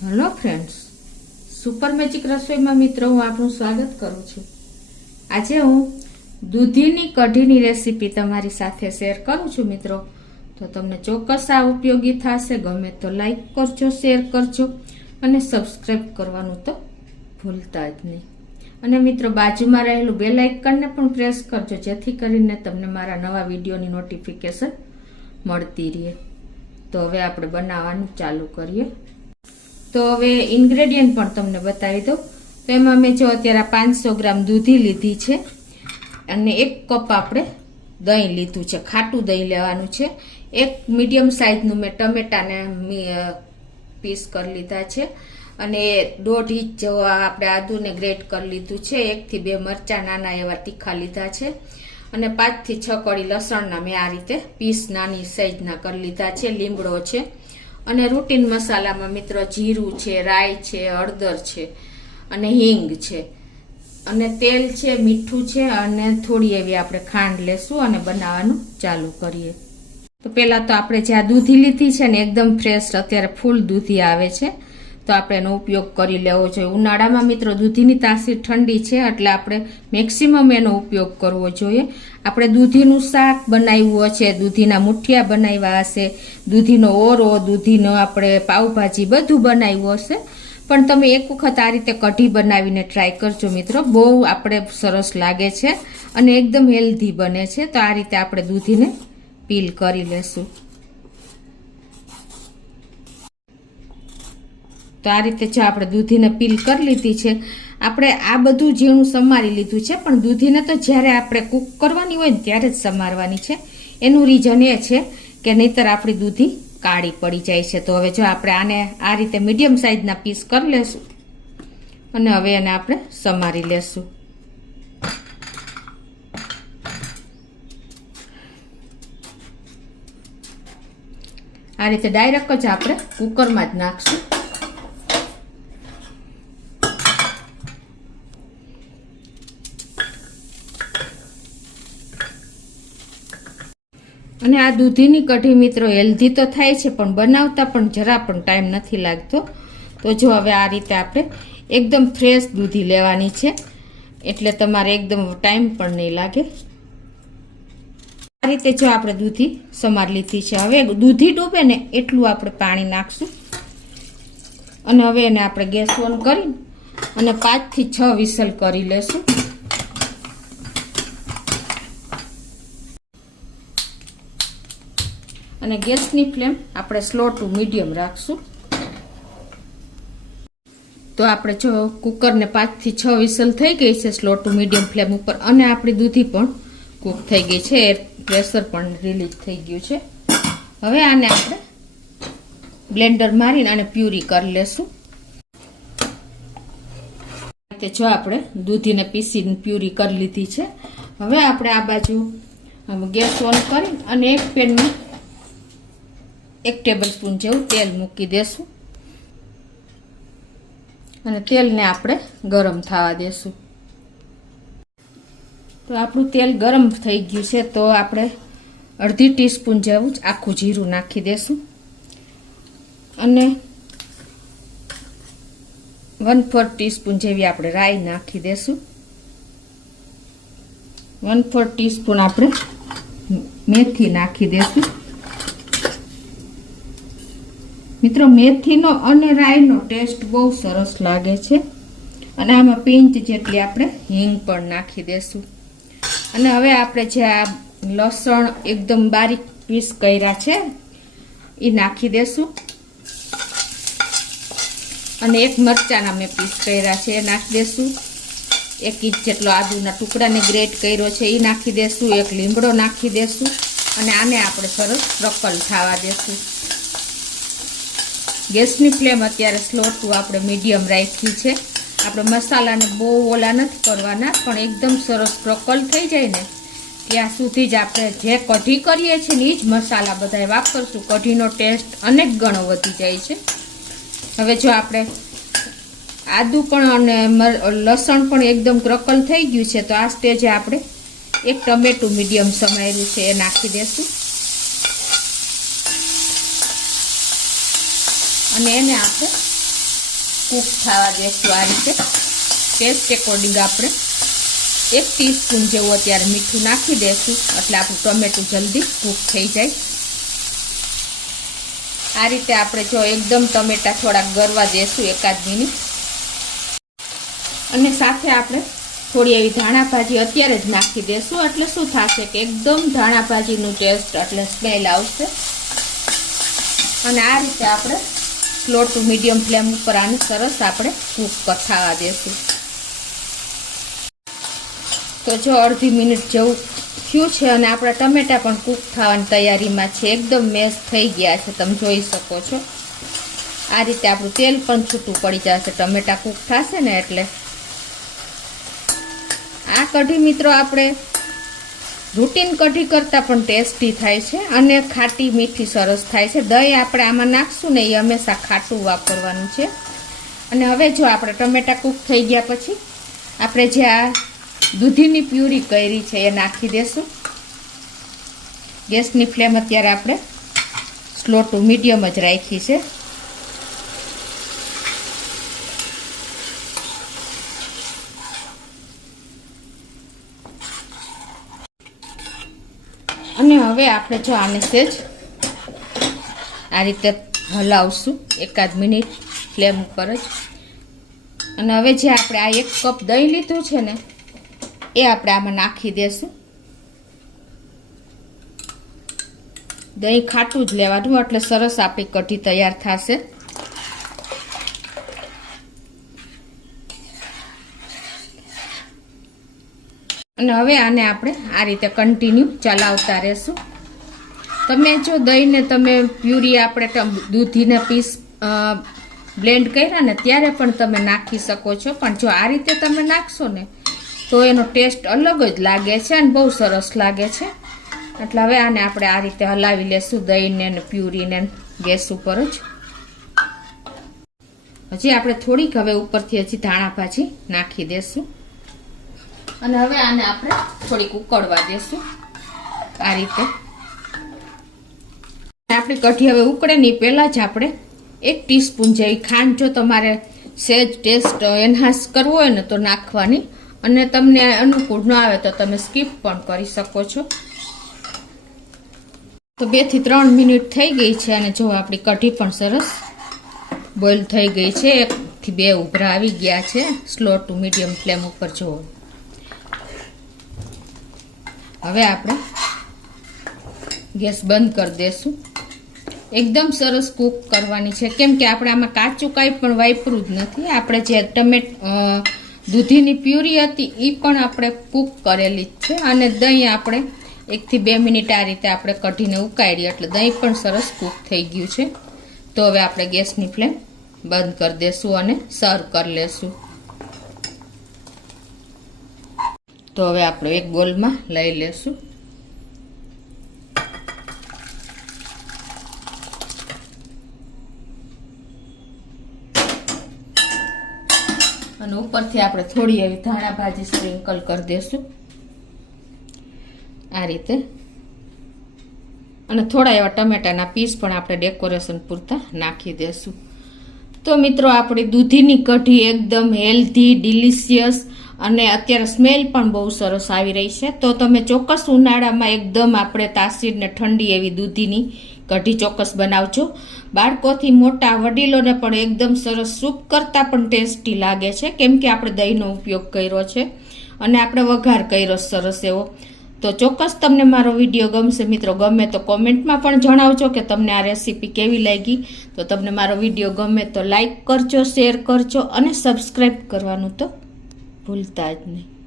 Hello friends, super magic રસોઈમાં મિત્રો હું આપનું સ્વાગત કરું છું। આજે હું દૂધીની કઢીની રેસીપી તમારી સાથે શેર કરું છું મિત્રો। તો તમને ચોક્કસ આ ઉપયોગી થશે। ગમે તો લાઈક કરજો, શેર કરજો અને સબસ્ક્રાઈબ કરવાનું તો ભૂલતા જ નહીં। અને મિત્રો બાજુમાં રહેલું બેલ આઇકનને પણ પ્રેસ કરજો, જેથી કરીને તમને મારા નવા વિડીયોની નોટિફિકેશન મળતી રહે। તો હવે આપણે બનાવવાનું ચાલુ કરીએ। તો હવે ઇન્ગ્રેડિયન્ટ પણ તમને બતાવી દઉં। તો એમાં મેં જો અત્યારે 500 ગ્રામ દૂધી લીધી છે અને 1 કપ આપણે દહીં લીધું છે, ખાટું દહીં લેવાનું છે। 1 મીડિયમ સાઇઝનું મેં ટમેટાને પીસ કરી લીધા છે અને 1.5 ઇંચ જેવા આપણે આદુને ગ્રેટ કરી લીધું છે। 1 થી 2 મરચાં નાના એવા તીખા લીધા છે અને 5 થી 6 કળી લસણના મેં આ રીતે પીસ નાની સાઇઝના કરી લીધા છે। લીમડો છે અને રૂટીન મસાલામાં મિત્રો જીરું છે, રાઈ છે, હળદર છે અને હિંગ છે અને તેલ છે, મીઠું છે અને થોડી એવી આપણે ખાંડ લેશું અને બનાવવાનું ચાલુ કરીએ। તો પહેલા તો આપણે જે આ દૂધી લીધી છે ને એકદમ ફ્રેશ, અત્યારે ફૂલ દૂધી આવે છે, તો આપણે એનો ઉપયોગ કરી લેવો જોઈએ। ઉનાળામાં મિત્રો દૂધીની તાસીર ઠંડી છે એટલે આપણે મેક્સિમમ એનો ઉપયોગ કરવો જોઈએ। આપણે દૂધીનું શાક બનાવ્યું હશે, દૂધીના મુઠિયા બનાવ્યા હશે, દૂધીનો ઓરો, દૂધીનો આપણે પાવભાજી બધું બનાવ્યું હશે, પણ તમે એક વખત આ રીતે કઢી બનાવીને ટ્રાય કરજો મિત્રો, બહુ આપણે સરસ લાગે છે અને એકદમ હેલ્ધી બને છે। તો આ રીતે આપણે દૂધીને પીલ કરી લેશું। તો આ રીતે જો આપણે દૂધીને પીલ કરી લીધી છે, આપણે આ બધું ઝીણું સમારી લીધું છે, પણ દૂધીને તો જ્યારે આપણે કૂક કરવાની હોય ને ત્યારે જ સમારવાની છે। એનું રીઝન એ છે કે નહીંતર આપણી દૂધી કાળી પડી જાય છે। તો હવે જો આપણે આને આ રીતે મીડિયમ સાઇઝના પીસ કરી લેશું અને હવે એને આપણે સમારી લેશું। આ રીતે ડાયરેક્ટ જ આપણે કુકરમાં જ નાખશું। અને આ દૂધીની કઢી મિત્રો હેલ્ધી તો થાય છે, પણ બનાવતા પણ જરા પણ ટાઈમ નથી લાગતો। તો જો હવે આ રીતે આપણે એકદમ ફ્રેશ દૂધી લેવાની છે, એટલે તમારે એકદમ ટાઈમ પણ નહીં લાગે। આ રીતે જો આપણે દૂધી સમાર લીધી છે, હવે દૂધી ડૂબે ને એટલું આપણે પાણી નાખશું અને હવે એને આપણે ગેસ ઓન કરી અને 5 થી 6 વિસલ કરી લેશું। અને ગેસની ફ્લેમ આપણે સ્લો ટુ મીડિયમ રાખશું। તો આપણે જો કુકરને 5 થી 6 વિસલ થઈ ગઈ છે સ્લો ટુ મીડિયમ ફ્લેમ ઉપર, અને આપણી દૂધી પણ કૂક થઈ ગઈ છે, એર પ્રેશર પણ રિલીઝ થઈ ગયું છે। હવે આને આપણે બ્લેન્ડર મારીને આને પ્યુરી કરી લેશું। જો આપણે દૂધીને પીસીને પ્યુરી કરી લીધી છે। હવે આપણે આ બાજુ ગેસ ઓન કરી અને એક પેનમાં 1 ટેબલ સ્પૂન જેવું તેલ મૂકી દેશું અને તેલને આપણે ગરમ થવા દેશું। તો આપણું તેલ ગરમ થઈ ગયું છે, તો આપણે અડધી ટીસ્પૂન જેવું જ આખું જીરું નાખી દેશું અને 1/4 ટીસ્પૂન જેવી આપણે રાઈ નાખી દેશું। 1/4 ટીસ્પૂન આપણે મેથી નાખી દેશું। મિત્રો મેથીનો અને રાઈનો ટેસ્ટ બહુ સરસ લાગે છે અને આમાં પિંચ જેટલી આપણે હિંગ પણ નાખી દેશું। અને હવે આપણે જે આ લસણ એકદમ બારીક પીસ કર્યા છે એ નાખી દેશું અને 1 મરચાંના મેં પીસ કર્યા છે એ નાખી દેશું। 1 ઇંચ જેટલો આદુના ટુકડાને ગ્રેટ કર્યો છે એ નાખી દેશું। 1 લીમડો નાખી દેશું અને આને આપણે સરસ ક્રકલ થવા દેશું। ગેસની ફ્લેમ અત્યારે સ્લો ટુ આપણે મીડિયમ રાખી છે। આપણે મસાલાને બહુ ઓલા નથી કરવાના, પણ એકદમ સરસ ક્રકલ થઈ જાય ને ત્યાં સુધી જ આપણે જે કઢી કરીએ છીએ ને એ જ મસાલા બધા વાપરશું। કઢીનો ટેસ્ટ અનેક ગણો વધી જાય છે। હવે જો આપણે આદુ પણ અને લસણ પણ એકદમ ક્રકલ થઈ ગયું છે, તો આ સ્ટેજે આપણે 1 ટમેટું મીડિયમ સમારેલું છે એ નાખી દેશું અને એને આપણે કૂક થવા દેશું આ રીતે. ટેસ્ટ એકોર્ડિંગ આપણે 1 ટીસ્પૂન જેવું અત્યારે મીઠું નાખી દેશું એટલે આપણું ટમેટું જલ્દી કૂક થઈ જાય. આ રીતે આપણે જો એકદમ ટમેટા થોડાક ગરવા દેશું 1 મિનિટ. અને સાથે આપણે થોડી એવી ધાણા ભાજી અત્યારે જ નાખી દેશું એટલે શું થશે કે એકદમ ધાણા ભાજીનું ટેસ્ટ એટલે સ્મેલ આવશે. અને આ રીતે આપણે સ્લો ટુ મીડિયમ ફ્લેમ ઉપર આને સરસ આપણે કૂક થવા દેશું. તો જો અડધી મિનિટ જેવું થયું છે અને આપણા ટમેટા પણ કૂક થવાની તૈયારીમાં છે. એકદમ મેશ થઈ ગયા છે, તમે જોઈ શકો છો. આ રીતે આપણું તેલ પણ છૂટું પડી જશે ટમેટા કૂક થશે ને એટલે. આ કઢી મિત્રો આપણે રૂટીન કઢી કરતાં પણ ટેસ્ટી થાય છે અને ખાટી મીઠી સરસ થાય છે. દહીં આપણે આમાં નાખશું ને એ હંમેશા ખાટું વાપરવાનું છે. અને હવે જો આપણે ટમેટા કૂક થઈ ગયા પછી આપણે જે આ દૂધીની પ્યુરી કરી છે એ નાખી દેશું. ગેસની ફ્લેમ અત્યારે આપણે સ્લો ટુ મીડિયમ જ રાખી છે. અને હવે આપણે જો આને સેજ આ રીતે હલાવશું 1 મિનિટ ફ્લેમ ઉપર જ. અને હવે જે આપણે આ 1 કપ દહીં લીધું છે ને એ આપણે આમાં નાખી દેશું. દહીં ખાટું જ લેવાનું એટલે સરસ આપણી કઢી તૈયાર થશે. અને હવે આને આપણે આ રીતે કન્ટિન્યુ ચલાવતા રહેશું. તમે જો દહીંને તમે પ્યુરી આપણે દૂધીના પીસ બ્લેન્ડ કર્યા ને ત્યારે પણ તમે નાખી શકો છો, પણ જો આ રીતે તમે નાખશો ને તો એનો ટેસ્ટ અલગ જ લાગે છે અને બહુ સરસ લાગે છે. એટલે હવે આને આપણે આ રીતે હલાવી લેશું દહીંને ને પ્યુરીને ગેસ ઉપર જ. હજી આપણે થોડીક હવે ઉપરથી હજી ધાણા ભાજી નાખી દેશું. અને હવે આને આપણે થોડીક ઉકળવા દેશું આ રીતે. આપણી કઢી હવે ઉકળે ને પહેલાં જ આપણે 1 ટીસ્પૂન જેવી ખાંડ, જો તમારે સહેજ ટેસ્ટ એન્હાન્સ કરવો હોય ને તો નાખવાની, અને તમને અનુકૂળ ન આવે તો તમે સ્કીપ પણ કરી શકો છો. તો 2 થી 3 મિનિટ થઈ ગઈ છે અને જો આપણી કઢી પણ સરસ બોઇલ થઈ ગઈ છે. 1 થી 2 ઉભરા આવી ગયા છે સ્લો ટુ મીડિયમ ફ્લેમ ઉપર. જુઓ હવે આપણે ગેસ બંધ કરી દેશું. એકદમ સરસ કૂક કરવાની છે, કેમ કે આપણે આમાં કાચું કાંઈ પણ વાપર્યું જ નથી. આપણે જે દૂધીની પ્યુરી હતી એ પણ આપણે કૂક કરેલી જ છે. અને દહીં આપણે 1 થી 2 મિનિટ આ રીતે આપણે કઢીને ઉકાળી એટલે દહીં પણ સરસ કૂક થઈ ગયું છે. તો હવે આપણે ગેસની ફ્લેમ બંધ કરી દેશું અને સર્વ કરી લેશું. તો હવે આપણે એક બોલમાં લઈ લેશું. અને ઉપરથી આપણે થોડી એવી ધાણા ભાજી સ્પ્રિંકલ કરી દેશું આ રીતે. અને થોડા એવા ટમેટાના પીસ પણ આપણે ડેકોરેશન પૂરતા નાખી દેશું. તો મિત્રો આપણી દૂધીની કઢી એકદમ હેલ્ધી, ડિલિશિયસ અને અત્યારે સ્મેલ પણ બહુ સરસ આવી રહી છે. તો તમે ચોક્કસ ઉનાળામાં એકદમ આપણે તાસીર ને ઠંડી એવી દૂધીની કઢી ચોક્કસ બનાવજો. બાળકોથી મોટા વડીલોને પણ એકદમ સરસ સૂપ કરતાં પણ ટેસ્ટી લાગે છે, કેમ કે આપણે દહીંનો ઉપયોગ કર્યો છે અને આપણે વઘાર કર્યો સરસ એવો. તો ચોક્કસ તમને મારો વિડીયો ગમશે મિત્રો. ગમે તો કોમેન્ટમાં પણ જણાવજો કે તમને આ રેસીપી કેવી લાગી. તો તમને મારો વિડીયો ગમે તો લાઈક કરજો, શેર કરજો અને સબસ્ક્રાઈબ કરવાનું તો ભૂલતા જ નહીં.